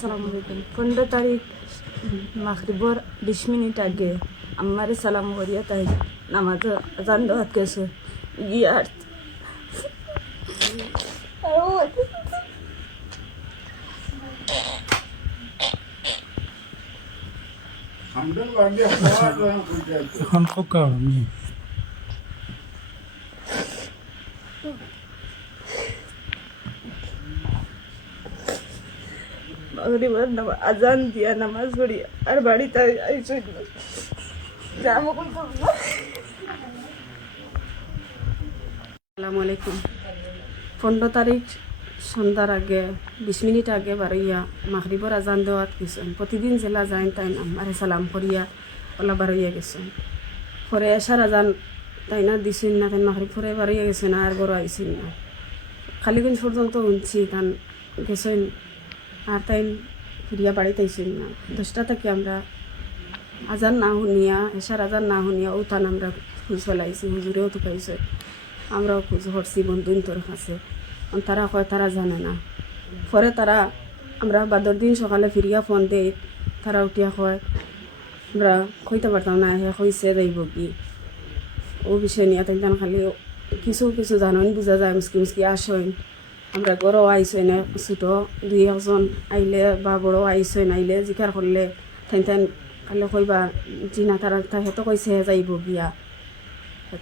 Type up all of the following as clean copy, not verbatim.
আসসালামু আলাইকুম 15 তারিখ মাগরিবর 20 মিনিট আগে আমারে সালাম করিয়া তাই নামাজ আজান দেওয়াত গেছে গিয়ার এখন খোকা আমি মাগরিবর আজান দিয়া নামাজ পড়িয়া আর বাড়িতে আইসই যাবো কোন আসসালামু আলাইকুম 15 তারিখ সন্ধ্যার আগে 20 মিনিট আগে বারইয়া মাগরিবর আজান দেওয়াত গেছেন প্রতিদিন জেলা যাইন তাই আমারে সালাম করিয়া ওলা বারইয়া গেছেন পরে এশার আজান তাই না দিছেন না তাই মাগরিব পরে বারইয়া গেছেন আর গরো আইছেন না খালিগঞ্জ পর্যন্ত উনছি তান গেছেন আর তাই ফিরিয়া বাড়িতে আইছেন না 10টা থেকে আমরা আজান না শুনিয়া এশার আজান না শুনিয়া উঠান আমরা খোঁজ ফেলাইছি হুজুরেও ঢুকাইছে আমরাও খোঁজ করছি বন্ধুন তোর কাছে তারা কয় তারা জানে না পরে তারা আমরা বাদর দিন সকালে ফিরিয়া ফোন দেই তারা উঠিয়া কয় আমরা কইতে পারতাম না হে কইছে যাইব কি ও বিষয় নিয়ে তাই খালি কিছু কিছু জানেন বোঝা যায় মুসকি মুসকি আসেন আমরা গরও আইসেন ছোটো 2-1জন আইলে বা বড় আইসেন আইলে জিকার করলে ঠাইন ঠাইন খালি কইবা জিনা তারা হেতো কইছে যাইব গিয়া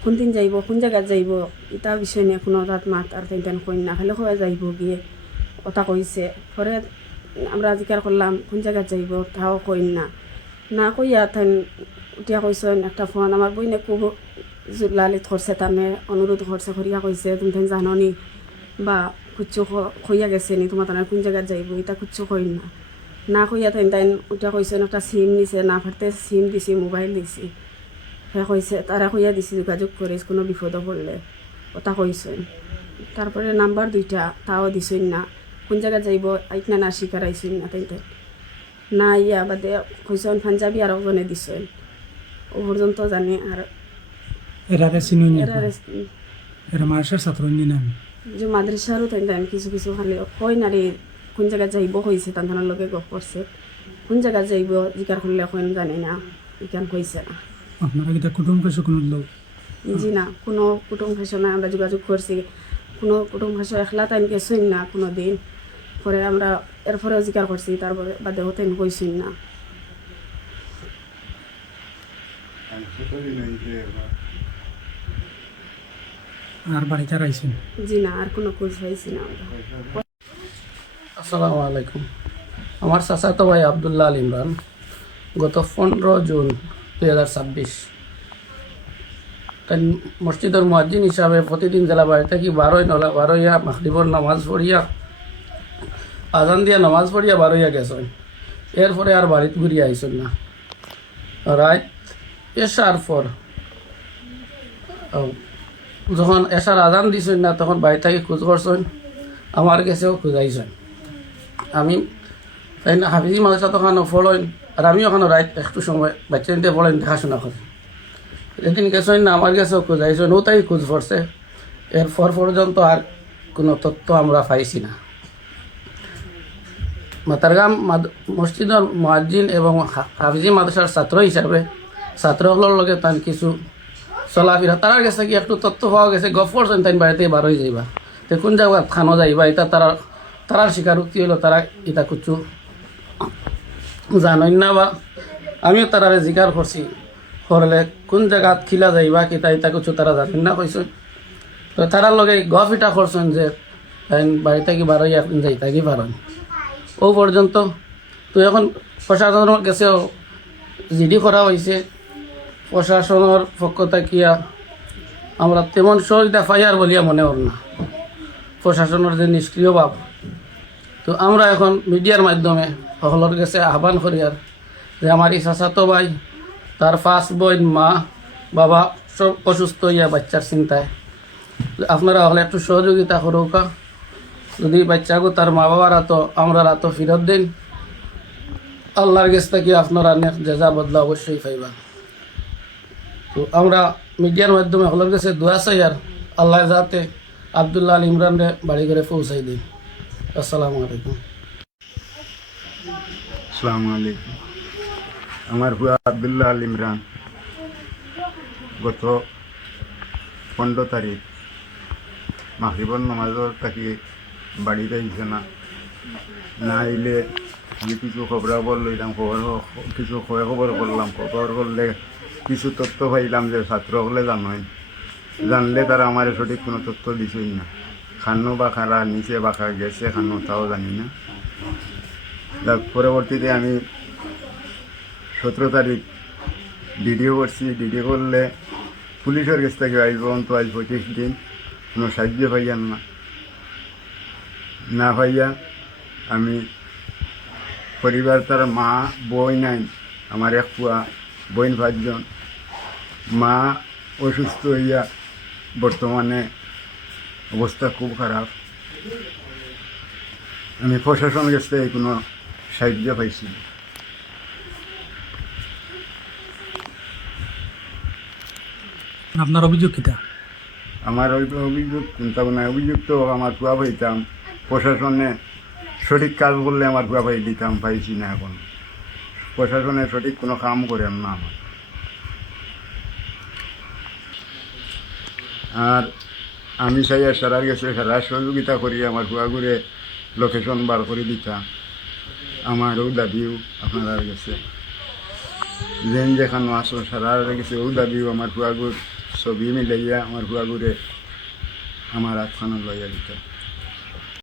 কোন দিন যাইব কোন জায়গাত যাইব এটা বিষয় নিয়ে কোনো তাত মাত আর ঠাইন ঠাইন কইন না খালি কয়া যাইব গিয়ে কথা কইছে পরে আমরা জিকার করলাম কোন জায়গাত যাইব তাও কইন না না কইয়া ঠাইন উঠিয়া কইছেন একটা ফোন আমার বইনে খুব লালিত করছে তামে অনুরোধ করছে করিয়া কইছে তুমি ঠাইন জাননি বা কুচ্ছু কইয়া গেছে নি তোমার তার কোন জায়গায় যাইব এটা কুচ্ছু কইন না না কইয়া তাই তাই উঠা কইছেন একটা সিম নিছে না ফাটতে সিম দিছি মোবাইল দিছি হ্যাঁ কইছে তারা কইয়া দিছি যোগাযোগ করিস কোনো বিপদ পড়লে ওটা কইছেন তারপরে নাম্বার 2টা তাও দিছেন না কোন জায়গায় যাইব আইক না শিকার আইছেন না তাই তাই না ইয়া বাদে কইছেন পাঞ্জাবি আর ওজনে দিছেন ও পর্যন্ত জানি আর এরারে চিনুন এরা মার্শাল ছাত্র নি নাম যে মাদ্রাসারও তাই তাই কিছু কিছু খালি কই না রে কোন জায়গায় যাইব হয়েছে তার লগে গপ করছে কোন জায়গায় যাইব জিকার করলে এখন জানি না ইকান কইছে না আপনারা কি কুটুম কাছে কোনো লোক জি না কোনো কুটুম ভাষা না আমরা যোগাযোগ করছি কোনো কুটুম ভাষা একলা তাই গেছেন না কোনো দিন পরে আমরা এরপরেও জিকার করছি তারপরে বাদেও তাই কইছেন না আর বাড়িতে আইছেন জি না আর কোনো খোঁজ পাইছি না আমরা আসসালামু আলাইকুম আমার চাচাতো ভাই আবদুল্লাহ আল ইমরান গত 15 জুন 2026 তাই মসজিদের মুয়াজ্জিন হিসাবে প্রতিদিন জেলা বাড়ি থেকে 12ইয়া মাগরিবর নামাজ পড়িয়া আজান দিয়া নামাজ পড়িয়া 12ইয়া গেছেন এরপরে আর বাড়িতে ঘুরিয়ে আইসেন না রাত এশার পর যখন এশার আজান দিছেন না তখন বাড়ি থেকে খোঁজ করছেন আমার কাছেও খোঁজাইছেন আমি তাই হাফিজি মাদ্রাসা তখন ফলইন আর আমি ওখানে রাত একটু সময় বাচ্চা নিতে ফলইন দেখাশোনা করি যেদিন গেছেন না আমার কাছেও খোঁজাইছেন ও তাই খোঁজ পড়ছে এরপর পর্যন্ত আর কোনো তথ্য আমরা পাইছি না মাতারগাম মসজিদের মুয়াজ্জিন এবং হাফিজি মাদ্রাসার ছাত্র হিসাবে ছাত্রগুলোর লগে তান কিছু চলাফেরা তার কাছে কি একটু তথ্য পাওয়া গেছে গপ করছেন তাই বাড়িতে বার হয়ে যাইবা তো কোন জায়গায় খানো যাইবা এটা তারার স্বীকারোক্তি হলো তারা এটা কিছু জানেন না বা আমিও তারারে জিকার করছি করলে কোন জায়গাত খিলা যাইবা কিতা এটা কিছু তারা জানেন না কইছেন তো তারার লগে গপ এটা করছেন যে বাড়িতে কি বার হয়ে এখন যাইতা কি পারেন ও পর্যন্ত তো এখন প্রশাসনের কাছেও জিডি করা হয়েছে প্রশাসনের পক্ষ থাকিয়া আমরা তেমন সহযোগিতা পাইয়ার বলিয়া মনে হল না প্রশাসনের যে নিষ্ক্রিয় ভাব তো আমরা এখন মিডিয়ার মাধ্যমে সকলের কাছে আহ্বান করি আর যে আমার এই চাচাতো ভাই তার ফার্স্ট বোন মা বাবা সব অসুস্থ হইয়া বাচ্চার চিন্তায় আপনারা হলে একটু সহযোগিতা করুকা যদি বাচ্চাকে তার মা বাবারা তো আমরা তো ফিরত দিন আল্লাহর কাছ থেকে আপনারা যেজা বদলা অবশ্যই পাইবা তো আমরা মিডিয়ার মাধ্যমে সকলের কাছে দোয়া চাই আর আল্লাহ যাতে আবদুল্লাহ আল ইমরানরে বাড়ি ঘরে পৌঁছাই দিই আসসালামু আলাইকুম আসসালামু আলাইকুম। আমার হুয়া আবদুল্লাহ আল ইমরান গত 15 তারিখ মাগরিবর নামাজের থাকি বাড়িতে আইছে না আইলে আমি কিছু খবরাখবর লইলাম, কিছু খবর করলাম। খবর করলে কিছু তথ্য পাইলাম যে ছাত্র হলে জানলে তারা আমার সঠিক কোনো তথ্য দিছই না। খানো বা খারা নিচে বাঁকা গেছে খানো তাও জানি না। তার পরবর্তীতে আমি 17 তারিখ ডিডিও করছি। ডিডিও করলে পুলিশের কাছ থেকে আইব তো আজ 25 দিন কোনো সাহায্য পাইয়ান না পাইয়া আমি পরিবার তার মা বই নাই, আমার এক পুয়া বইন 5 জন। মা অসুস্থ হইয়া বর্তমানে অবস্থা খুব খারাপ। আমি প্রশাসনের কাছ থেকে কোনো সাহায্য পাইছি না। আপনার অভিযোগ কিটা? আমার অভিযোগ চিন্তা নাই, অভিযোগ তো আমার কুয়া পাইতাম, প্রশাসনে সঠিক কাজ করলে আমার কুয়া পাই দিতাম, পাইছি না। এখন প্রশাসনে সঠিক কোনো কাম করেন না আমার। আর আমি চাই সারার গেছে সারা সহযোগিতা করি আমার কুয়া ঘুরে লোকেশন বার করে দিতাম। আমারও দাবিও আপনার গেছে যেন যেখানে আসো সারার গেছে ও দাবিও আমার কুয়াগুর ছবি মিলাইয়া আমার কুয়াগুরে আমার হাতখানা লইয়া দিতাম।